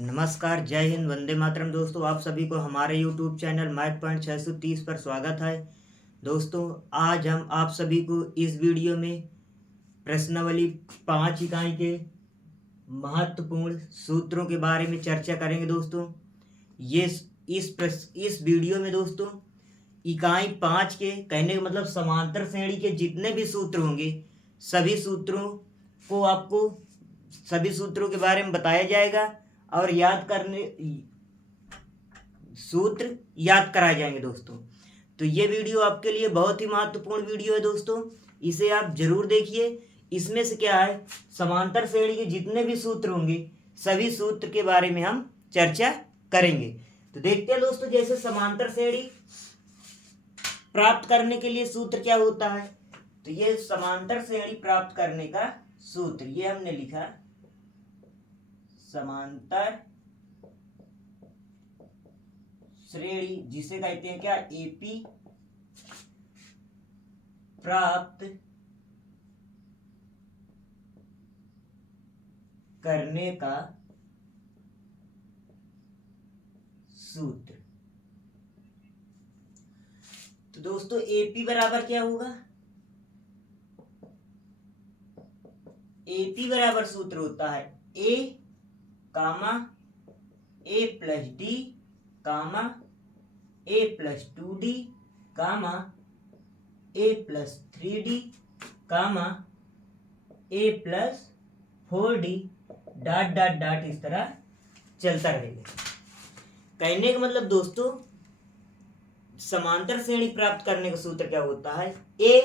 नमस्कार, जय हिंद, वंदे मातरम। दोस्तों, आप सभी को हमारे यूट्यूब चैनल मैथ पॉइंट 630 पर स्वागत है। दोस्तों, आज हम आप सभी को इस वीडियो में प्रश्नावली 5 इकाई के महत्वपूर्ण सूत्रों के बारे में चर्चा करेंगे। दोस्तों, ये इस वीडियो में दोस्तों इकाई 5 के कहने का मतलब समांतर श्रेणी के जितने भी सूत्र होंगे सभी सूत्रों को आपको सभी सूत्रों के बारे में बताया जाएगा और सूत्र याद कराए जाएंगे। दोस्तों, तो ये वीडियो आपके लिए बहुत ही महत्वपूर्ण वीडियो है। दोस्तों, इसे आप जरूर देखिए। इसमें से क्या है, समांतर श्रेणी के जितने भी सूत्र होंगे सभी सूत्र के बारे में हम चर्चा करेंगे। तो देखते हैं दोस्तों, जैसे समांतर श्रेणी प्राप्त करने के लिए सूत्र क्या होता है। तो ये समांतर श्रेणी प्राप्त करने का सूत्र, ये हमने लिखा समांतर श्रेणी, जिसे कहते हैं क्या, एपी प्राप्त करने का सूत्र। तो दोस्तों, एपी बराबर क्या होगा, एपी बराबर सूत्र होता है a comma a plus d comma a plus 2d comma a plus 3d comma a plus 4d dot dot dot इस तरह चलता रहेगा। कहने का मतलब दोस्तों, समांतर श्रेणी प्राप्त करने का सूत्र क्या होता है, a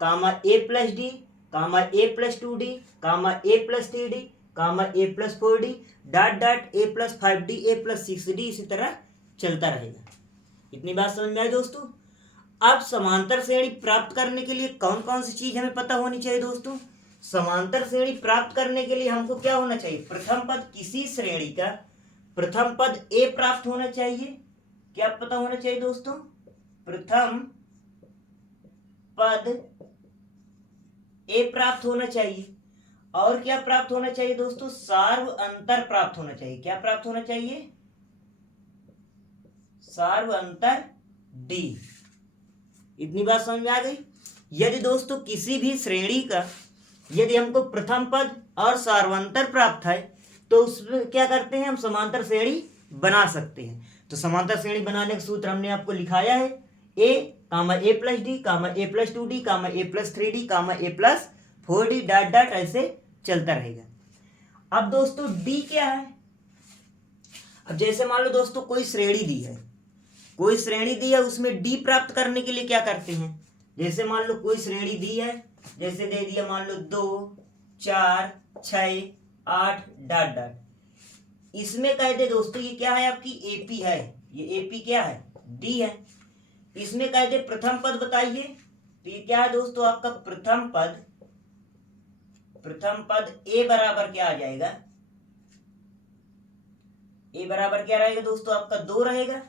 comma a plus d comma a plus 2d comma a plus 3d comma a plus 4d dot dot a plus 5d a plus 6d इसी तरह चलता रहेगा। इतनी बात समझ में आई। दोस्तों, अब समांतर श्रेणी प्राप्त करने के लिए कौन कौन सी चीज हमें पता होनी चाहिए। दोस्तों, समांतर श्रेणी प्राप्त करने के लिए हमको क्या होना चाहिए, प्रथम पद किसी श्रेणी का प्रथम पद ए प्राप्त होना चाहिए। क्या पता होना चाहिए दोस्तों, प्रथम पद ए प्राप्त होना चाहिए। और क्या प्राप्त होना चाहिए दोस्तों, सार्व अंतर प्राप्त होना चाहिए। क्या प्राप्त होना चाहिए, सार्व अंतर डी। इतनी बात समझ में आ गई। यदि दोस्तों किसी भी श्रेणी का यदि हमको प्रथम पद और सार्वंतर प्राप्त है तो उसमें क्या करते हैं, हम समांतर श्रेणी बना सकते हैं। तो समांतर श्रेणी बनाने का सूत्र हमने आपको लिखाया है, a comma a plus d comma a plus 2d comma a plus 3d comma a plus 4d dot dot ऐसे चलता रहेगा। अब दोस्तों डी क्या है, अब जैसे मान लो दोस्तों कोई श्रेणी दी है, कोई श्रेणी दी है, उसमें डी प्राप्त करने के लिए क्या करते हैं। जैसे मान लो कोई श्रेणी दी है, जैसे दे दिया मान लो 2 4 6 8 डॉट डॉट। इसमें कह दे दोस्तों ये क्या है, आपकी एपी है, ये एपी क्या है, डी है। इसमें कह दे प्रथम पद बताइए, तो ये क्या है दोस्तों, आपका प्रथम पद ए बराबर क्या आ जाएगा, ए बराबर क्या रहेगा दोस्तों, आपका 2 रहेगा।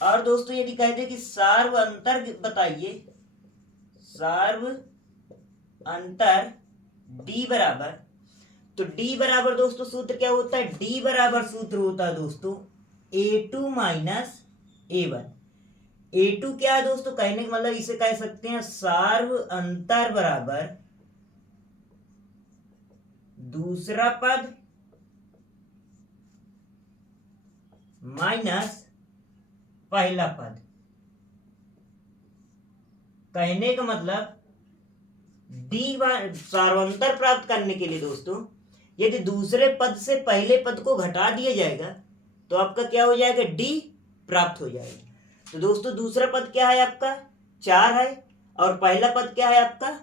और दोस्तों यदि कह दे कि सार्व अंतर बताइए, सार्व अंतर डी बराबर, तो डी बराबर दोस्तों सूत्र क्या होता है, डी बराबर सूत्र होता है दोस्तों a2 माइनस a1। a2 क्या है दोस्तों, कहने का मतलब इसे कह सकते हैं सार्व अंतर बराबर दूसरा पद माइनस पहला पद। कहने का मतलब डी सार्वंतर प्राप्त करने के लिए दोस्तों यदि दूसरे पद से पहले पद को घटा दिया जाएगा तो आपका क्या हो जाएगा, डी प्राप्त हो जाएगा। तो दोस्तों दूसरा पद क्या है आपका 4 है और पहला पद क्या है आपका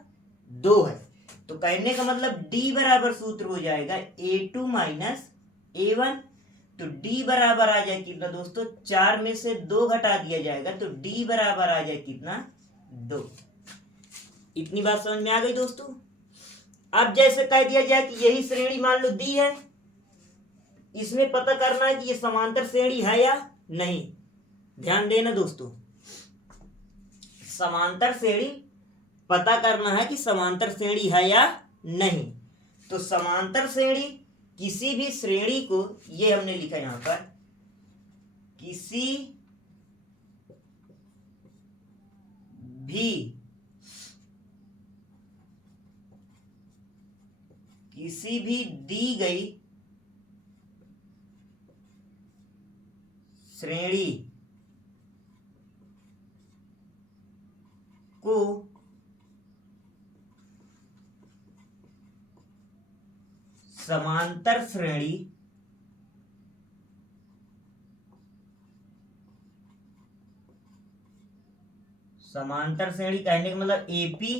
2 है। तो कहने का मतलब डी बराबर सूत्र हो जाएगा a2 माइनस a1। तो डी बराबर आ जाए कितना दोस्तों, 4 में से 2 घटा दिया जाएगा तो डी बराबर आ जाए कितना, 2। इतनी बात समझ में आ गई दोस्तों। अब जैसे कह दिया जाए कि यही श्रेणी मान लो दी है, इसमें पता करना है कि ये समांतर श्रेणी है या नहीं। ध्यान देना दोस्तों, समांतर श्रेणी पता करना है कि समांतर श्रेणी है या नहीं। तो समांतर श्रेणी किसी भी श्रेणी को, ये हमने लिखा यहां पर, किसी भी दी गई श्रेणी को समांतर श्रेणी कहने का मतलब एपी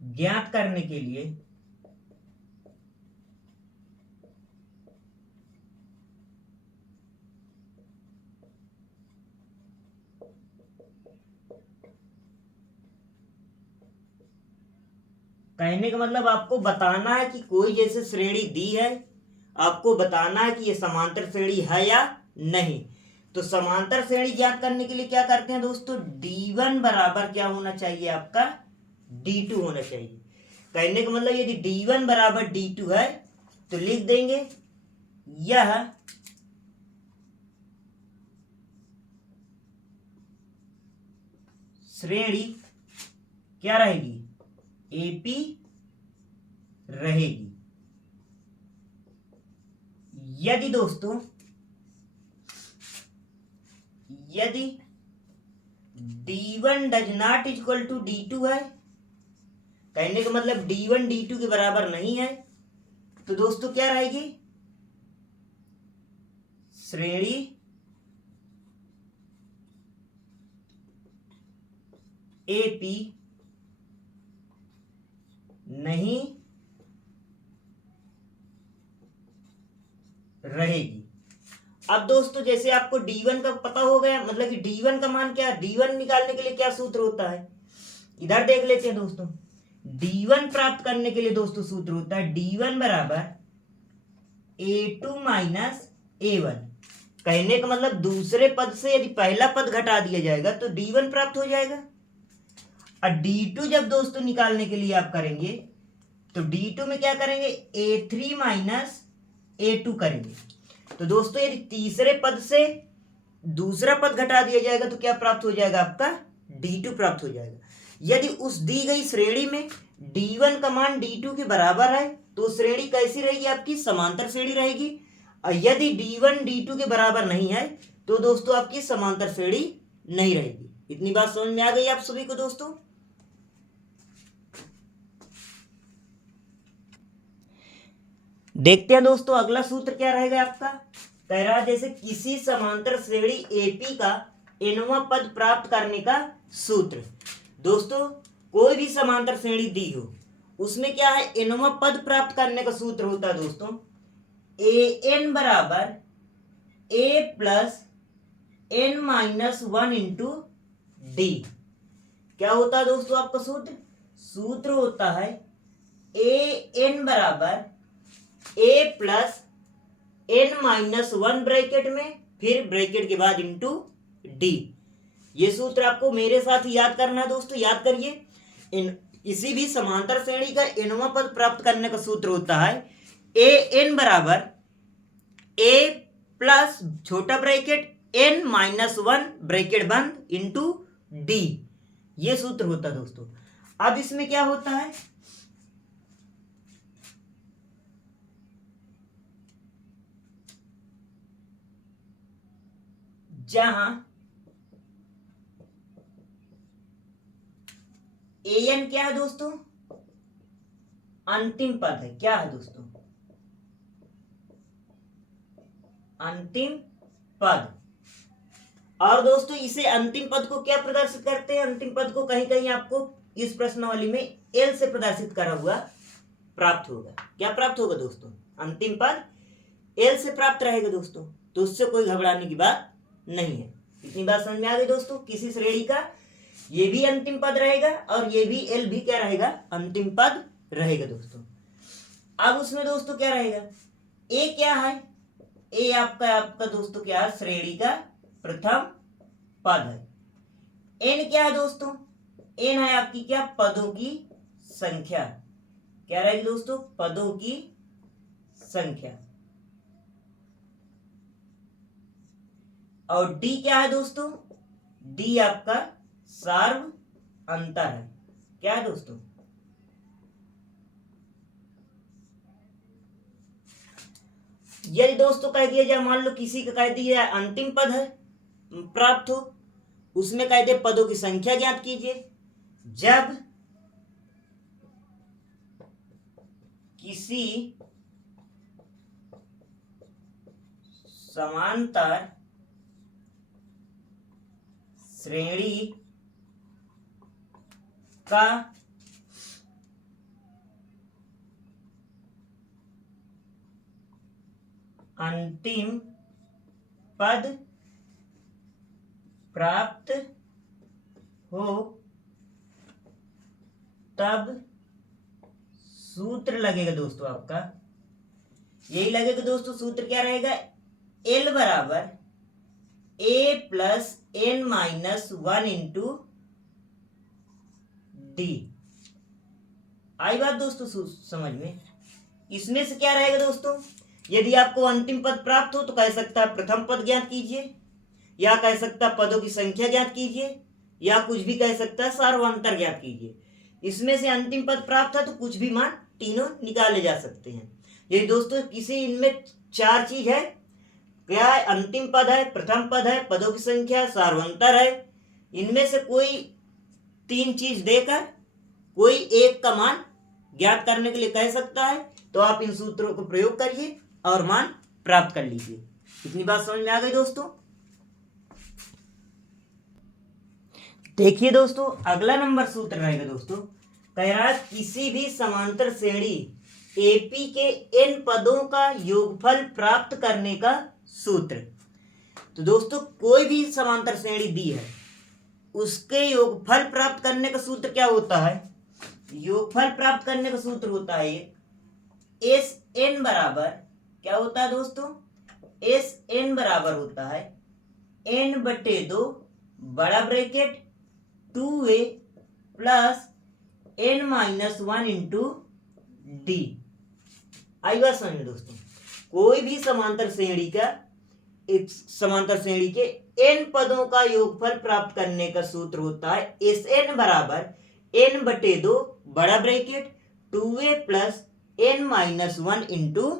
ज्ञात करने के लिए कहने का मतलब आपको बताना है कि कोई जैसे श्रेणी दी है, आपको बताना है कि ये समांतर श्रेणी है या नहीं। तो समांतर श्रेणी ज्ञात करने के लिए क्या करते हैं दोस्तों, D1 बराबर क्या होना चाहिए, आपका D2 होना चाहिए। कहने का मतलब यदि D1 बराबर D2 है तो लिख देंगे यह श्रेणी क्या रहेगी, एपी रहेगी। यदि दोस्तों यदि D1 does not equal to D2 है, कहने का मतलब D1 D2 के बराबर नहीं है, तो दोस्तों क्या रहेगी, श्रेणी एपी नहीं रहेगी। अब दोस्तों जैसे आपको D1 का पता हो गया, मतलब कि D1 का मान क्या है, D1 निकालने के लिए क्या सूत्र होता है, इधर देख लेते हैं दोस्तों। D1 प्राप्त करने के लिए दोस्तों सूत्र होता है D1 बराबर A2 माइनस A1। कहने का मतलब दूसरे पद से यदि पहला पद घटा दिया जाएगा तो D1 प्राप्त हो जाएगा। और D2 जब दोस्तों निकालने के लिए आप करेंगे तो D2 में क्या करेंगे, A3 माइनस A2 करेंगे। तो दोस्तों यदि तीसरे पद से दूसरा पद घटा दिया जाएगा तो क्या प्राप्त हो जाएगा, आपका D2 प्राप्त हो जाएगा। यदि उस दी गई श्रेणी में D1 का मान D2 के बराबर है तो श्रेणी कैसी रहेगी, आपकी समांतर श्रेणी रहेगी। और यदि D1 D2 के बराबर नहीं है तो दोस्तों आपकी समांतर श्रेणी नहीं रहेगी। इतनी बात समझ में आ गई आप सभी को दोस्तों। देखते हैं दोस्तों अगला सूत्र क्या रहेगा आपका। कह रहा है जैसे किसी समांतर श्रेणी एपी का nवां पद प्राप्त करने का सूत्र। दोस्तों कोई भी समांतर श्रेणी दी हो उसमें क्या है, nवां पद प्राप्त करने का सूत्र होता है दोस्तों an बराबर a plus n minus 1 into D. क्या होता है दोस्तों आपका सूत्र होता है an बराबर a plus n minus 1 bracket में, फिर ब्रैकेट के बाद इंटू डी। ये सूत्र आपको मेरे साथ ही याद करना है दोस्तों, याद करिए। किसी भी समांतर श्रेणी का nवां पद प्राप्त करने का सूत्र होता है an बराबर a प्लस छोटा ब्रैकेट n माइनस 1 ब्रैकेट बंद इंटू डी। ये सूत्र होता है दोस्तों। अब इसमें क्या होता है, जहां an क्या है दोस्तों, अंतिम पद है। क्या है दोस्तों, अंतिम पद। और दोस्तों इसे अंतिम पद को क्या प्रदर्शित करते हैं, अंतिम पद को कहीं कहीं आपको इस प्रश्नावली में एल से प्रदर्शित करा हुआ प्राप्त होगा। क्या प्राप्त होगा दोस्तों, अंतिम पद एल से प्राप्त रहेगा दोस्तों। तो उससे कोई घबराने की बात नहीं है। इतनी बात समझ में आ गई दोस्तों। किसी श्रेणी का ये भी अंतिम पद रहेगा और ये भी एल भी क्या रहेगा, अंतिम पद रहेगा दोस्तों। अब उसमें दोस्तों क्या रहेगा, ए क्या है, ए आपका दोस्तों क्या है, श्रेणी का प्रथम पद है। एन क्या है दोस्तों, एन है आपकी क्या, पदों की संख्या क्या रहेगी दोस्तों, पदों की संख्या। और डी क्या है दोस्तों, डी आपका सार्व अंतर है। क्या है दोस्तों, यदि दोस्तों कह दिया जाए, मान लो किसी का कह दिया अंतिम पद है प्राप्त हो, उसमें कह दे पदों की संख्या ज्ञात कीजिए। जब किसी समांतर श्रेणी का अंतिम पद प्राप्त हो तब सूत्र लगेगा दोस्तों आपका, यही लगेगा दोस्तों। सूत्र क्या रहेगा, एल बराबर a plus n minus one into d. आई बात दोस्तों समझ में। इसमें से क्या रहेगा दोस्तों, यदि आपको अंतिम पद प्राप्त हो तो कह सकता है प्रथम पद ज्ञात कीजिए, या कह सकता है पदों की संख्या ज्ञात कीजिए, या कुछ भी कह सकता है सार्वंतर ज्ञात कीजिए। इसमें से अंतिम पद प्राप्त है तो कुछ भी मान तीनों निकाले जा सकते हैं। यदि दोस्तों किसी इनमें चार चीज है, क्या है, अंतिम पद है, प्रथम पद है, पदों की संख्या, सार्वंतर है, इनमें से कोई तीन चीज देकर कोई एक का मान ज्ञात करने के लिए कह सकता है, तो आप इन सूत्रों को प्रयोग करिए और मान प्राप्त कर लीजिए। इतनी बात समझ में आ गई दोस्तों। देखिए दोस्तों, अगला नंबर सूत्र रहेगा दोस्तों, कह रहा है किसी भी समांतर श्रेणी एपी के एन पदों का योगफल प्राप्त करने का सूत्र। तो दोस्तों कोई भी समांतर श्रेणी दी है, उसके योगफल प्राप्त करने का सूत्र क्या होता है, योगफल प्राप्त करने का सूत्र होता है एस एन बराबर, क्या होता है दोस्तों, एस एन बराबर होता है एन बटे दो बड़ा bracket 2a plus n minus one into d. आई बात समझ में दोस्तों, कोई भी समांतर श्रेणी का, एक समांतर श्रेणी के एन पदों का योगफल प्राप्त करने का सूत्र होता है एस एन बराबर एन बटे दो बड़ा bracket 2a plus n minus one into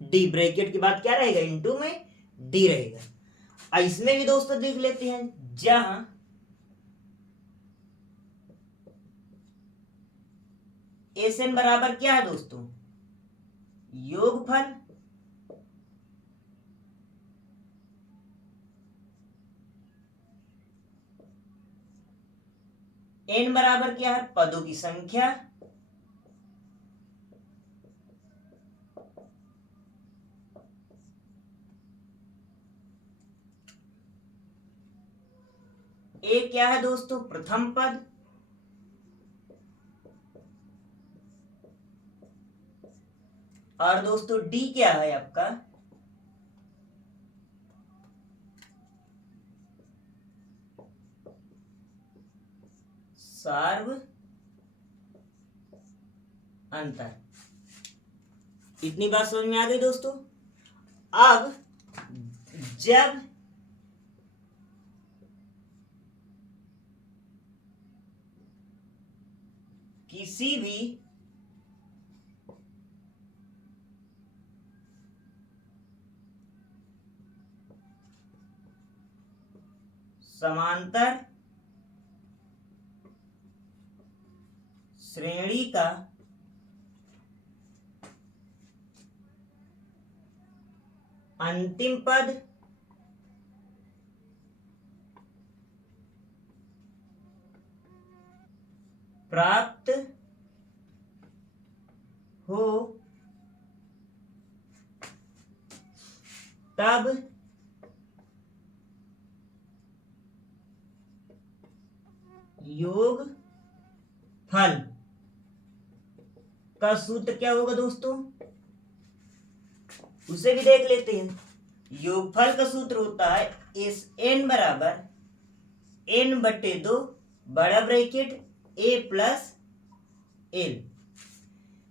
d. Bracket के बाद क्या रहेगा, इंटू में डी रहेगा। इसमें भी दोस्तों देख लेते हैं, जहां एस एन बराबर क्या है दोस्तों, योगफल, एन बराबर क्या है, पदों की संख्या, ए क्या है दोस्तों, प्रथम पद, और दोस्तों डी क्या है आपका सार्व अंतर। इतनी बात समझ में आ गई दोस्तों। अब जब किसी भी समांतर श्रेणी का अंतिम पद प्राप्त हो तब योग फल का सूत्र क्या होगा दोस्तों, उसे भी देख लेते हैं। योगफल का सूत्र होता है एस एन बराबर एन बटे दो बड़ा ब्रैकेट ए प्लस एल।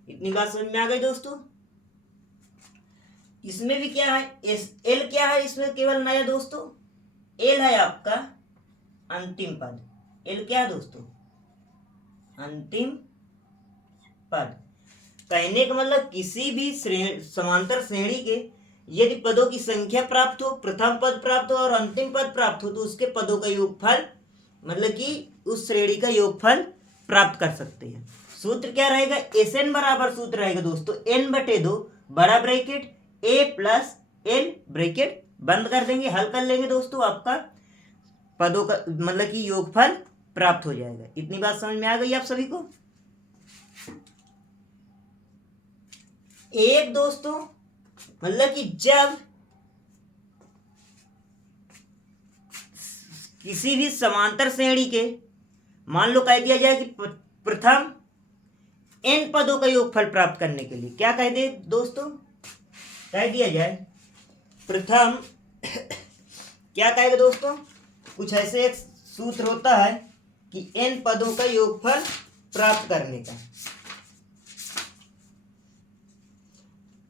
इतनी बात समझ में आ गई दोस्तों। इसमें भी क्या है, एल क्या है इसमें केवल नया दोस्तों, एल है आपका अंतिम पद। एल क्या है दोस्तों, अंतिम पद। कहने का मतलब किसी भी समांतर श्रेणी के यदि पदों की संख्या प्राप्त हो, प्रथम पद प्राप्त हो और अंतिम पद प्राप्त हो, तो उसके पदों का योगफल मतलब कि उस श्रेणी का योगफल प्राप्त कर सकते हैं। सूत्र क्या रहेगा, एस एन बराबर सूत्र रहेगा दोस्तों n/2 बड़ा bracket a plus L bracket बंद कर देंगे, हल कर लेंगे दोस्तों, आपका पदों का मतलब कि योगफल प्राप्त हो जाएगा। इतनी बात समझ में आ गई आप सभी को। एक दोस्तों मतलब कि जब किसी भी समांतर श्रेणी के मान लो कह दिया जाए कि प्रथम n पदों का योगफल प्राप्त करने के लिए क्या कह दे दोस्तों, कह दिया जाए प्रथम क्या कहेगा दोस्तों, कुछ ऐसे एक सूत्र होता है कि n पदों का योगफल प्राप्त करने का।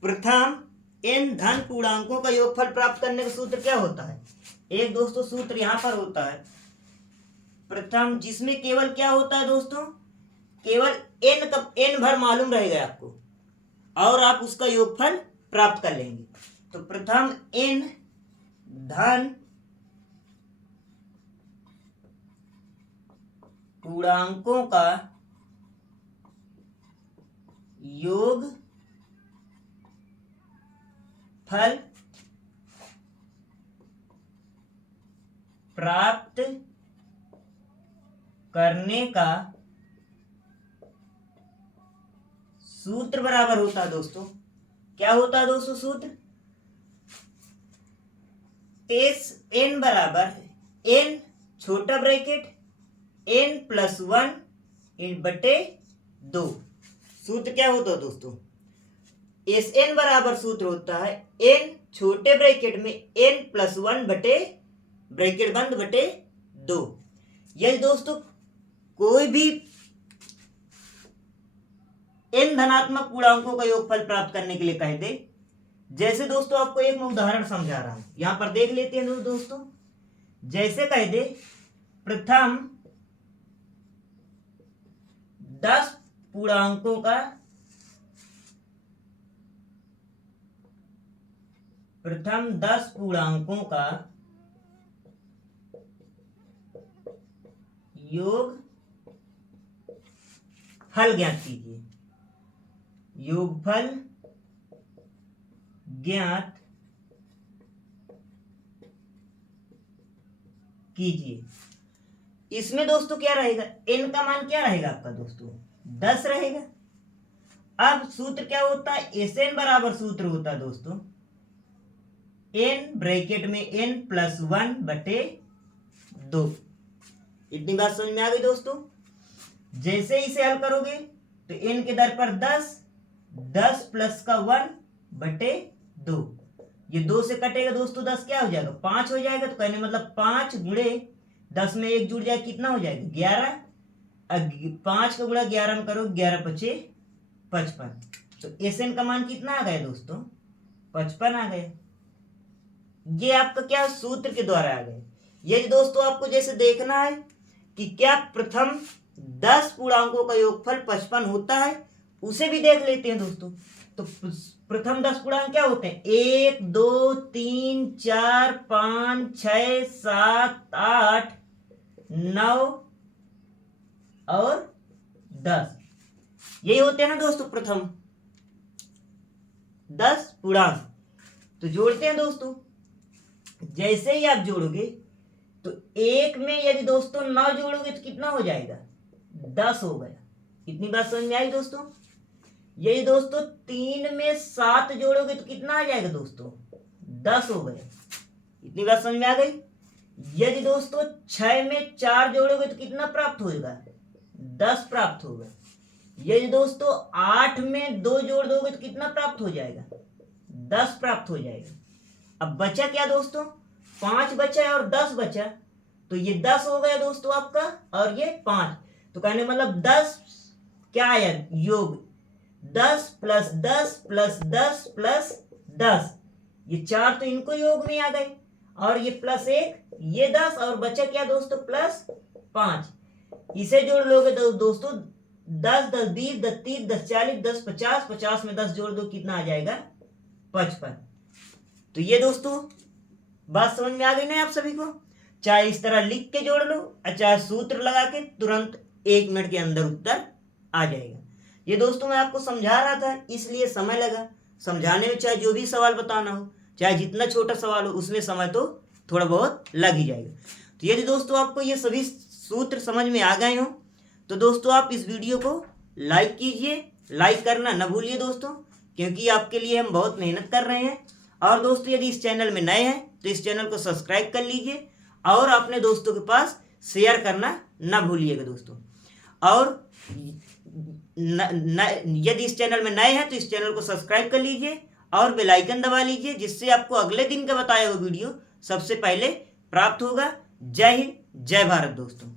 प्रथम n धन पूर्णांकों का योगफल प्राप्त करने का सूत्र क्या होता है, एक दोस्तों सूत्र यहां पर होता है प्रथम, जिसमें केवल क्या होता है दोस्तों, केवल n का n भर मालूम रहेगा आपको और आप उसका योगफल प्राप्त कर लेंगे। तो प्रथम n धन पूर्णांकों का योग फल प्राप्त करने का सूत्र बराबर होता है दोस्तों, क्या होता है दोस्तों सूत्र, एस एन बराबर एन छोटा ब्रैकेट n प्लस 1/2। सूत्र क्या होता है दोस्तों, एस एन बराबर सूत्र होता है n छोटे ब्रैकेट में n प्लस 1 बटे ब्रैकेट बंद बटे 2। यदि दोस्तों कोई भी n धनात्मक पूर्णांकों का योगफल प्राप्त करने के लिए कह दे, जैसे दोस्तों आपको एक मैं उदाहरण समझा रहा हूं, यहां पर देख लेते हैं दोस्तों। जैसे कह दे प्रथम 10 पूर्णांकों का योग फल ज्ञात कीजिए, योगफल ज्ञात कीजिए। इसमें दोस्तों क्या रहेगा, n का मान क्या रहेगा आपका दोस्तों 10 रहेगा। अब सूत्र क्या होता है, एस एन बराबर सूत्र होता है दोस्तों n ब्रैकेट में n प्लस 1/2। इतनी बात समझ में आ गई दोस्तों। जैसे इसे हल करोगे तो n के दर पर 10 प्लस का 1/2, ये 2 से कटेगा दोस्तों, 10 क्या हो जाएगा 5 हो जाएगा। तो कहने मतलब 5 गुणे 10 में 1 जुड़ जाए, कितना हो जाएगा 11। 5 का गुणा 11 में करो 11 पचे 55। तो एस एन का मान कितना आ गया दोस्तों 55 आ गया। ये आपका क्या सूत्र के द्वारा आ गए। यदि दोस्तों आपको जैसे देखना है कि क्या प्रथम 10 पूर्णांकों का योगफल 55 होता है, उसे भी देख लेते हैं दोस्तों। तो प्रथम 10 पूर्णांक क्या होते हैं, 1 2 3 4 5 6 7 8 9 और 10, यही होते हैं ना दोस्तों प्रथम 10 पूर्णांक। तो जोड़ते हैं दोस्तों, जैसे ही आप जोड़ोगे तो एक में यदि दोस्तों 9 जोड़ोगे तो कितना हो जाएगा 10 हो गया। इतनी बात समझ में आई दोस्तों। यदि दोस्तों 3 में 7 जोड़ोगे तो कितना आ जाएगा दोस्तों 10 हो गया। इतनी बात समझ में आ गई। यदि दोस्तों 6 में 4 जोड़ोगे तो कितना प्राप्त होगा 10 प्राप्त होगा। यदि दोस्तों 8 में 2 जोड़ दोगे तो कितना प्राप्त हो जाएगा 10 प्राप्त हो जाएगा। अब बचा क्या दोस्तों 5 बचा है और 10 बचा, तो ये 10 हो गया दोस्तों आपका और ये 5। तो कहने मतलब 10 क्या आया योग 10 + 10 + 10 + 10, ये 4 तो इनको योग में आ गए, और ये +1 ये 10, और बचा क्या दोस्तों +5, इसे जोड़ लोगे दोस्तों 10 10 20 10 30 10 40 10 50, 50 में 10 जोड़ दो कितना आ जाएगा 55। तो ये दोस्तों बात समझ में आ गई ना आप सभी को, चाहे इस तरह लिख के जोड़ लो और चाहे सूत्र लगा के तुरंत 1 मिनट के अंदर उत्तर आ जाएगा। ये दोस्तों मैं आपको समझा रहा था इसलिए समय लगा समझाने में, चाहे जो भी सवाल बताना हो, चाहे जितना छोटा सवाल हो, उसमें समय तो थोड़ा बहुत लग ही जाएगा। तो यदि दोस्तों आपको ये सभी सूत्र समझ में आ गए हो तो दोस्तों आप इस वीडियो को लाइक कीजिए, लाइक करना न भूलिए दोस्तों, क्योंकि आपके लिए हम बहुत मेहनत कर रहे हैं। और दोस्तों यदि इस चैनल में नए हैं तो इस चैनल को सब्सक्राइब कर लीजिए और अपने दोस्तों के पास शेयर करना न भूलिएगा दोस्तों। और यदि इस चैनल में नए हैं तो इस चैनल को सब्सक्राइब कर लीजिए और बेल आइकन दबा लीजिए, जिससे आपको अगले दिन का बताया हुआ वीडियो सबसे पहले प्राप्त होगा। जय हिंद, जय भारत दोस्तों।